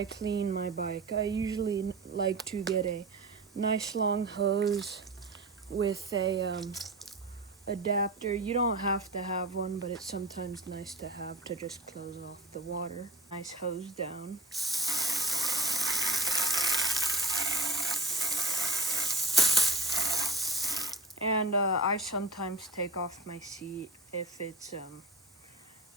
I clean my bike. I usually like to get a nice long hose with a adapter. You don't have to have one, but it's sometimes nice to have to just close off the water. Nice hose down. And I sometimes take off my seat if it's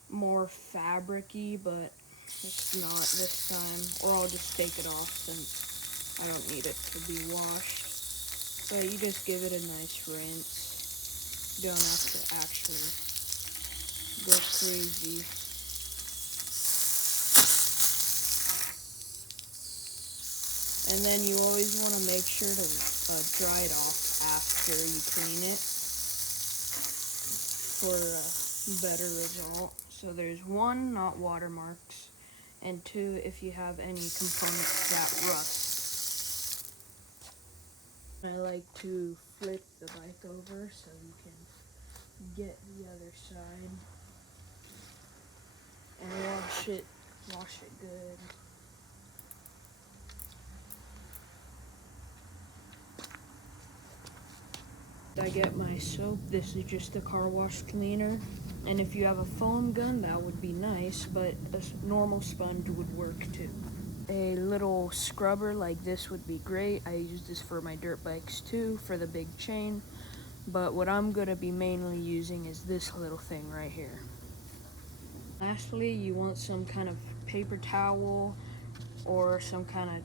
more fabric-y, but it's not this time. Or I'll just take it off since I don't need it to be washed. But you just give it a nice rinse. You don't have to actually go crazy. And then you always want to make sure to dry it off after you clean it for a better result. So there's 1, not watermarks, and 2, if you have any components that rust. I like to flip the bike over so you can get the other side and wash it good. I get my soap. This is just a car wash cleaner, and if you have a foam gun, that would be nice, but a normal sponge would work too. A little scrubber like this would be great. I use this for my dirt bikes too, for the big chain, but what I'm going to be mainly using is this little thing right here. Lastly, you want some kind of paper towel or some kind of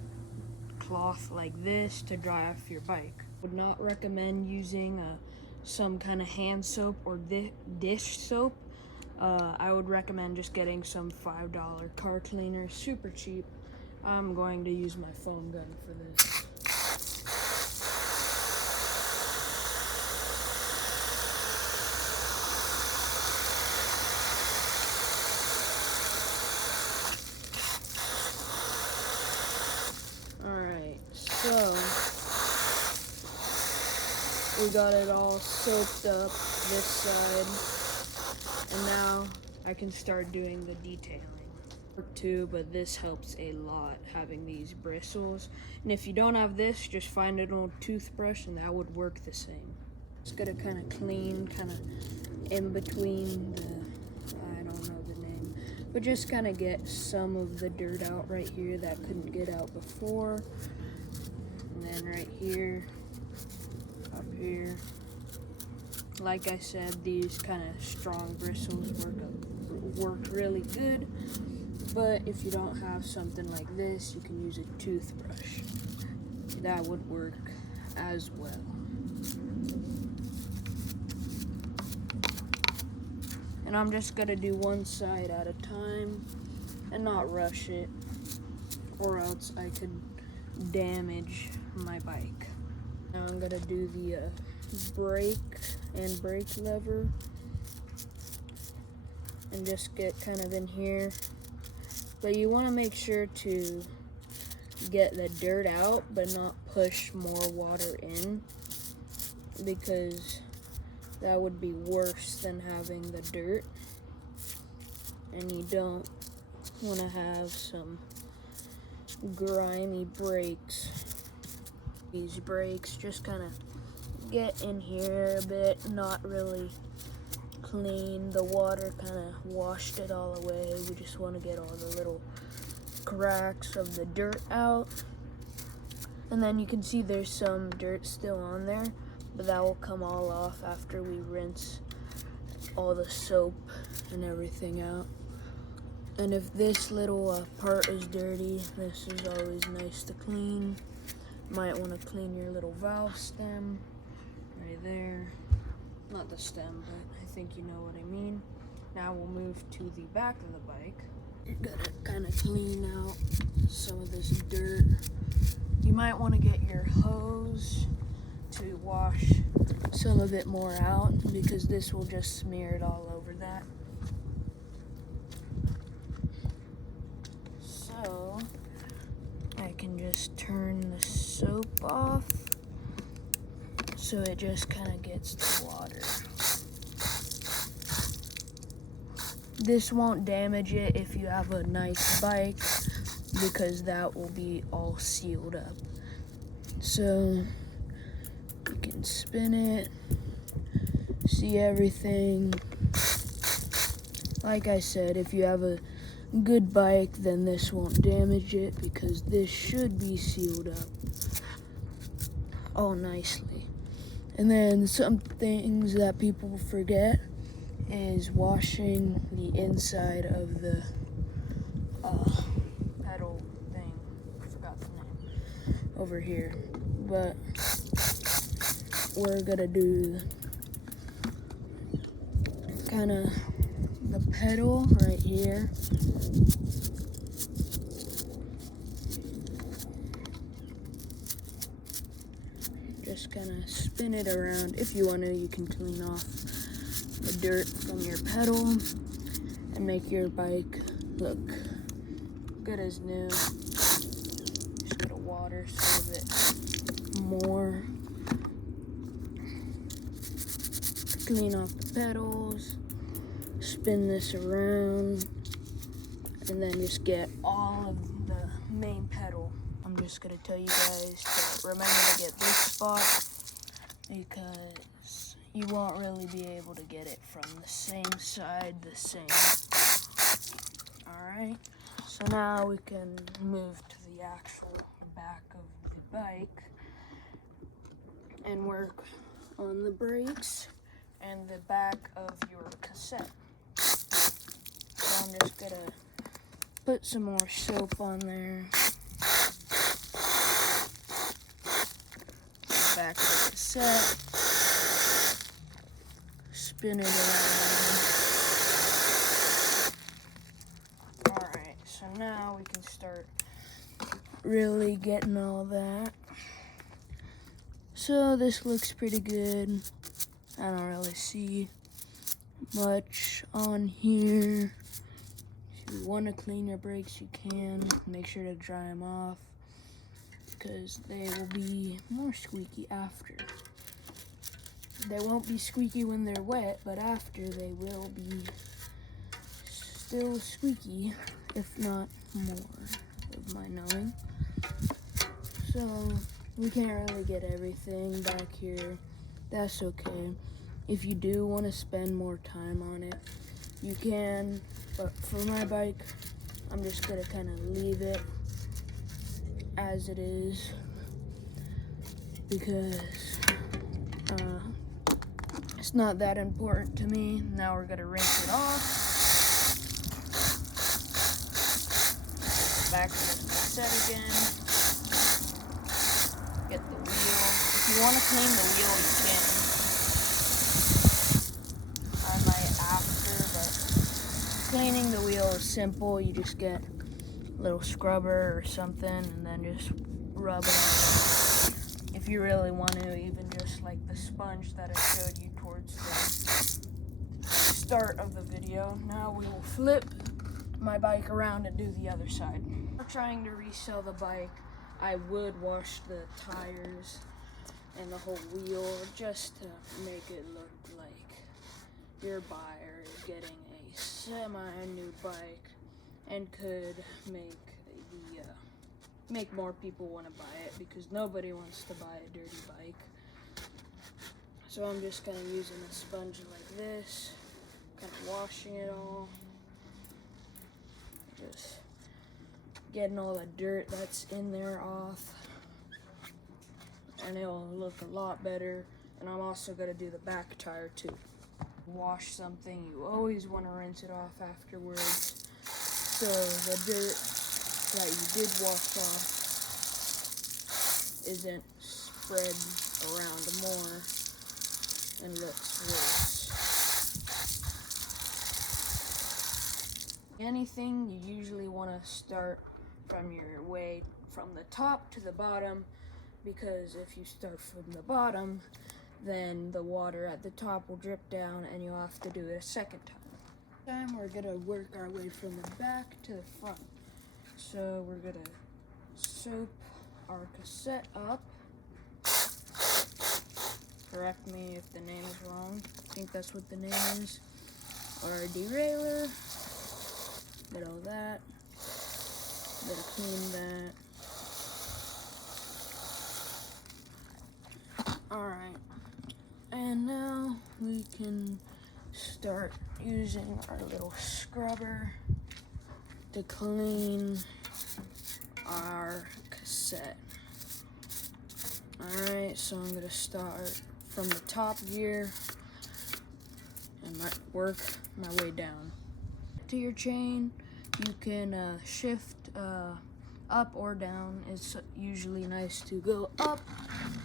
cloth like this to dry off your bike. Would not recommend using some kind of hand soap or dish soap. I would recommend just getting some $5 car cleaner, super cheap. I'm going to use my foam gun for this. Alright, so we got it all soaked up this side, and now I can start doing the detailing. Too, but this helps a lot, having these bristles. And if you don't have this, just find an old toothbrush and that would work the same. Just gotta kind of clean, kind of in between the, I don't know the name, but just kind of get some of the dirt out right here that couldn't get out before. And then right here, up here. Like I said, these kind of strong bristles work really good. But if you don't have something like this, you can use a toothbrush. That would work as well. And I'm just gonna do one side at a time and not rush it, or else I could damage my bike. Now I'm gonna do the brake and brake lever and just get kind of in here. But you want to make sure to get the dirt out, but not push more water in, because that would be worse than having the dirt. And you don't want to have some grimy brakes. These brakes just kind of get in here a bit, not really clean. The water kind of washed it all away. We just want to get all the little cracks of the dirt out. And then you can see there's some dirt still on there, but that will come all off after we rinse all the soap and everything out. And if this little part is dirty, this is always nice to clean. Might want to clean your little valve stem right there. Not the stem, but I think you know what I mean. Now we'll move to the back of the bike. You're gonna kind of clean out some of this dirt. You might want to get your hose to wash some of it more out, because this will just smear it all over that. So I can just turn the soap off so it just kind of gets the water. This won't damage it if you have a nice bike, because that will be all sealed up. So you can spin it, see everything. Like I said, if you have a good bike, then this won't damage it because this should be sealed up all nicely. And then some things that people forget is washing the inside of the pedal thing. I forgot the name over here. But we're gonna do kind of the pedal right here. Just kind of spin it around. If you want to, you can clean off the dirt from your pedal and make your bike look good as new. Just gotta water some of it more. Clean off the pedals, spin this around, and then just get all of the main pedal. I'm just gonna tell you guys to remember to get this spot because you won't really be able to get it from the same side the same. Alright, so now we can move to the actual back of the bike and work on the brakes and the back of your cassette. So I'm just gonna put some more soap on there. Back of the cassette. Spin it around. Alright, so now we can start really getting all that. So this looks pretty good. I don't really see much on here. If you want to clean your brakes, you can. Make sure to dry them off because they will be more squeaky after. They won't be squeaky when they're wet, but after they will be still squeaky, if not more, of my knowing. So we can't really get everything back here. That's okay. If you do want to spend more time on it, you can, but for my bike, I'm just gonna kind of leave it as it is because it's not that important to me. Now we're gonna rinse it off. Back to the cassette again. Get the wheel. If you want to clean the wheel, you can. I might after, but cleaning the wheel is simple. You just get a little scrubber or something and then just rub it on. If you really want to, even just like the sponge that I showed you towards the start of the video. Now we will flip my bike around and do the other side. If we're trying to resell the bike, I would wash the tires and the whole wheel just to make it look like your buyer is getting a semi-new bike and could make more people want to buy it because nobody wants to buy a dirty bike. So I'm just kind of using a sponge like this, kind of washing it all, just getting all the dirt that's in there off, and it'll look a lot better. And I'm also going to do the back tire too. Wash something, you always want to rinse it off afterwards so the dirt that you did wash off isn't spread around more and looks worse. Anything, you usually want to start from your way from the top to the bottom, because if you start from the bottom, then the water at the top will drip down and you'll have to do it a second time. This time we're gonna work our way from the back to the front. So we're gonna soap our cassette up. Correct me if the name is wrong. I think that's what the name is. Our derailleur. Get all that. Gotta clean that. Alright, and now we can start using our little scrubber to clean our cassette. Alright, so I'm gonna start from the top gear and work my way down. To your chain, you can shift up or down. It's usually nice to go up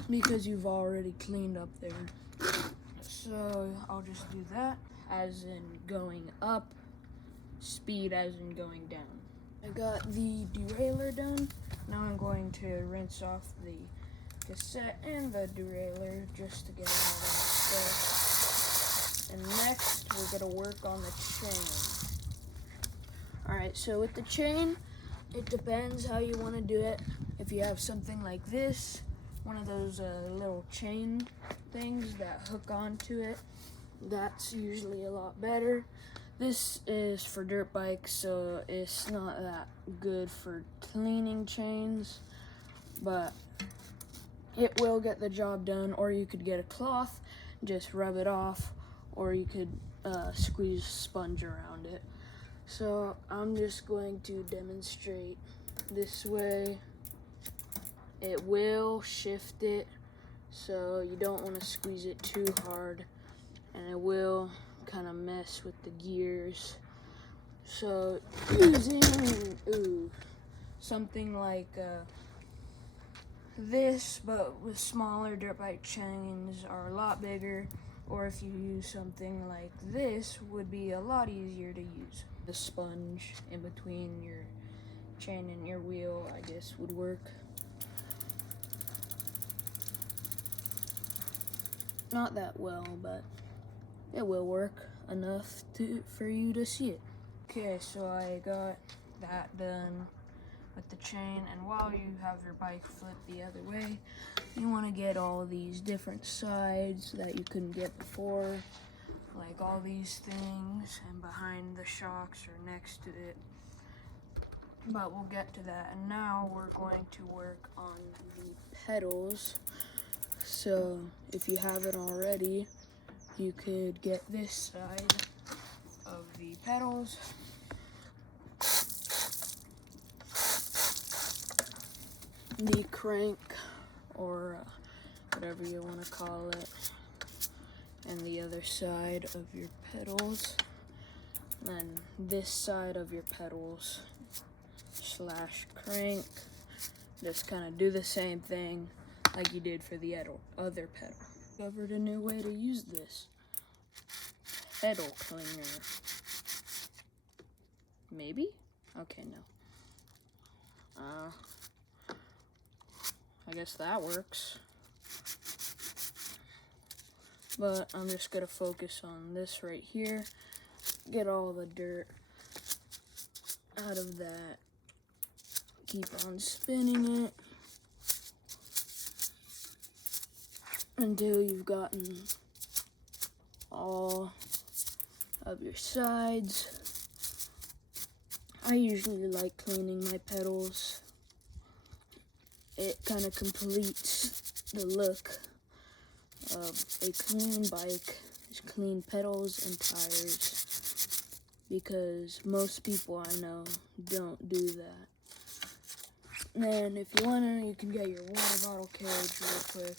because you've already cleaned up there. So I'll just do that, as in going up, speed as in going down. I got the derailleur done. Now I'm going to rinse off the cassette and the derailleur just to get all that stuff. And next, we're gonna work on the chain. Alright, so with the chain, it depends how you want to do it. If you have something like this, one of those little chain things that hook onto it, that's usually a lot better. This is for dirt bikes, so it's not that good for cleaning chains, but it will get the job done. Or you could get a cloth, just rub it off, or you could squeeze sponge around it. So I'm just going to demonstrate this way. It will shift it, so you don't want to squeeze it too hard, and it will kind of mess with the gears. So using something like this, but with smaller dirt bike chains, are a lot bigger, or if you use something like this, would be a lot easier to use. The sponge in between your chain and your wheel, I guess, would work. Not that well, but it will work enough for you to see it. Okay, so I got that done with the chain, and while you have your bike flipped the other way, you want to get all these different sides that you couldn't get before, like all these things, and behind the shocks or next to it. But we'll get to that. And now we're going to work on the pedals. So if you haven't already, you could get this side of the pedals. The crank, or whatever you want to call it, and the other side of your pedals. Then this side of your pedals / crank. Just kind of do the same thing like you did for the other pedal. Discovered a new way to use this. Pedal cleaner. Maybe? Okay, no. I guess that works. But I'm just gonna focus on this right here. Get all the dirt out of that. Keep on spinning it until you've gotten all of your sides. I usually like cleaning my pedals. It kind of completes the look of a clean bike, clean pedals and tires, because most people I know don't do that. And if you want to, you can get your water bottle cage real quick.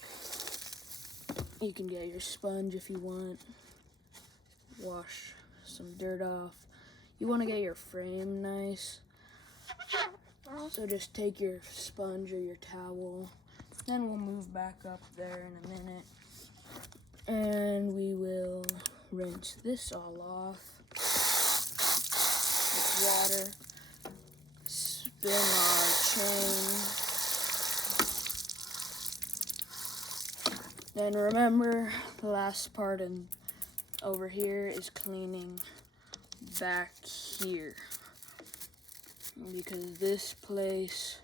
You can get your sponge if you want. Wash some dirt off. You want to get your frame nice. So just take your sponge or your towel. Then we'll move back up there in a minute. And we will rinse this all off with water. Spin our chain. Then remember, the last part over here is cleaning back here, because this place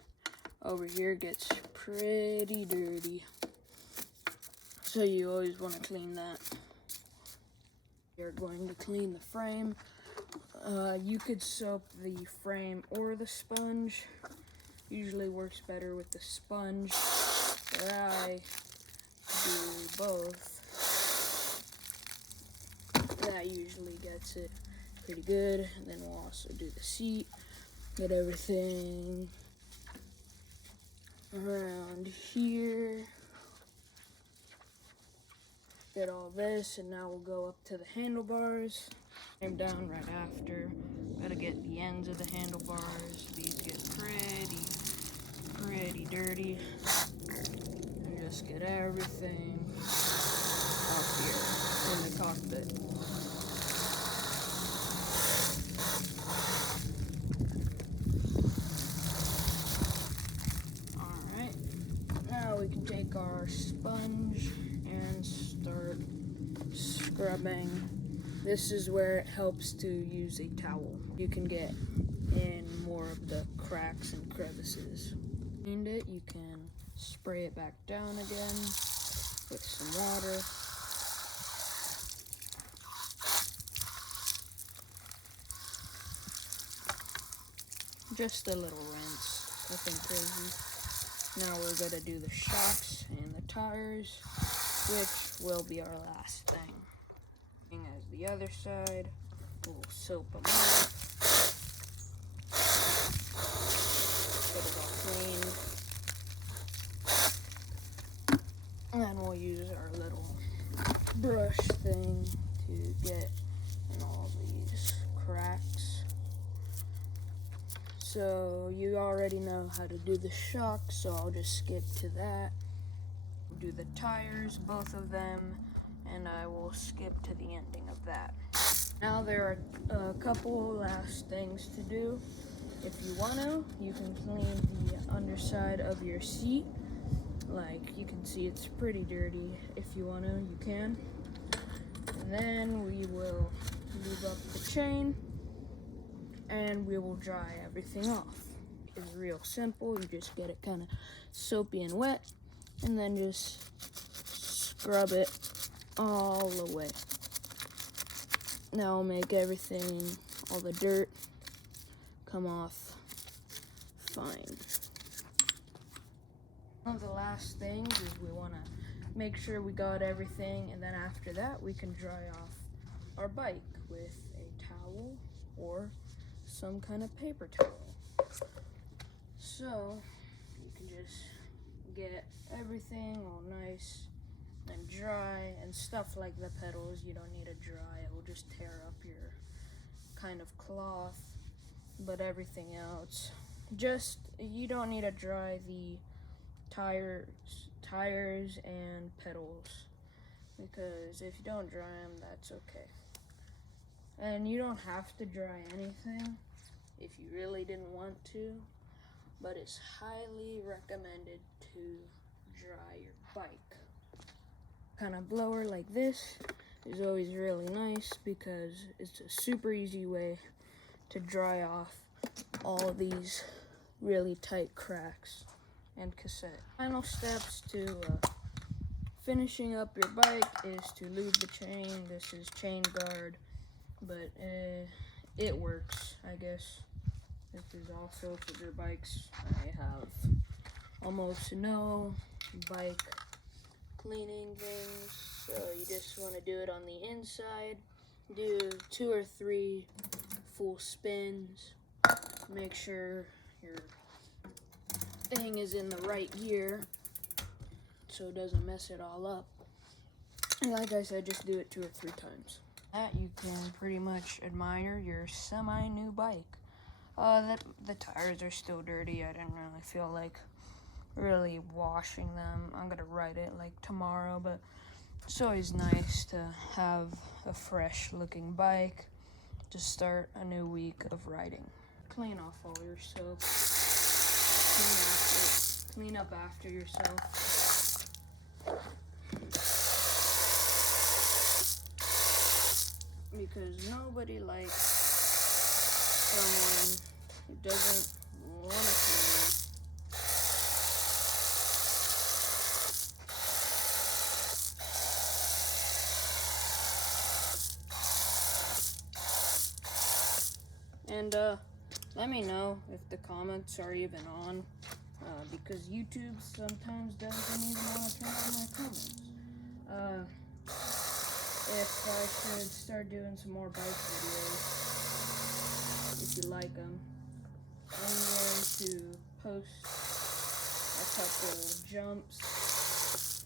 over here gets pretty dirty. So you always want to clean that. You're going to clean the frame You could soap the frame or the sponge. Usually works better with the sponge, but I do both. That usually gets it pretty good. And then we'll also do the seat, get everything around here, get all this, and now we'll go up to the handlebars. I'm down right after. Gotta get the ends of the handlebars. These get pretty dirty. And just get everything off here in the cockpit. Alright, now we can take our sponge and start scrubbing. This is where it helps to use a towel. You can get in more of the cracks and crevices. Cleaned it, you can spray it back down again with some water. Just a little rinse, nothing crazy. Now we're gonna do the shocks and the tires, which will be our last thing. As the other side, we'll soap them up, get it all clean, and then we'll use our little brush thing to get in all these cracks. So you already know how to do the shocks, so I'll just skip to that. Do the tires, both of them, and I will skip to the ending of that. Now there are a couple last things to do. If you want to, you can clean the underside of your seat. Like you can see it's pretty dirty. If you want to, you can. And then we will lube up the chain and we will dry everything off. It's real simple. You just get it kind of soapy and wet and then just scrub it all the way. Now I'll make everything, all the dirt, come off fine. One of the last things is we want to make sure we got everything, and then after that we can dry off our bike with a towel or some kind of paper towel. So you can just get everything all nice and dry, and stuff like the pedals you don't need to dry. It will just tear up your kind of cloth, but everything else, just you don't need to dry the tires and pedals, because if you don't dry them, that's okay. And you don't have to dry anything if you really didn't want to, but it's highly recommended to dry your bike. Kind of blower like this is always really nice because it's a super easy way to dry off all these really tight cracks and cassette. Final steps to finishing up your bike is to lube the chain. This is chain guard, but it works, I guess. This is also for your bikes. I have almost no bike cleaning things, so you just want to do it on the inside. Do 2 or 3 full spins. Make sure your thing is in the right gear so it doesn't mess it all up. And like I said, just do it 2 or 3 times. That you can pretty much admire your semi-new bike. The tires are still dirty. I didn't really feel like really washing them. I'm gonna ride it like tomorrow, but it's always nice to have a fresh looking bike to start a new week of riding. Clean off all your soap. Clean up after yourself. Because nobody likes someone who doesn't want to clean up. And let me know if the comments are even on, because YouTube sometimes doesn't even want to turn on my comments. If I should start doing some more bike videos, if you like them. I'm going to post a couple jumps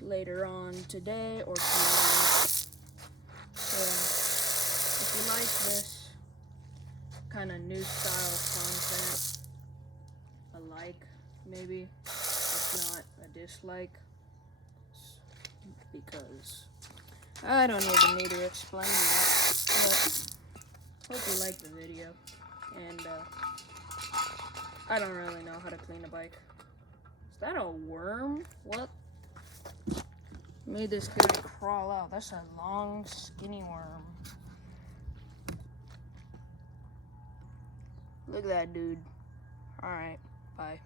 later on today or tomorrow. So if you like this kind of new style content, a like maybe, if not a dislike, because I don't even need to explain that. But hope you like the video, and I don't really know how to clean a bike. Is that a worm? What? Made this guy crawl out. That's a long, skinny worm. Look at that dude. Alright, bye.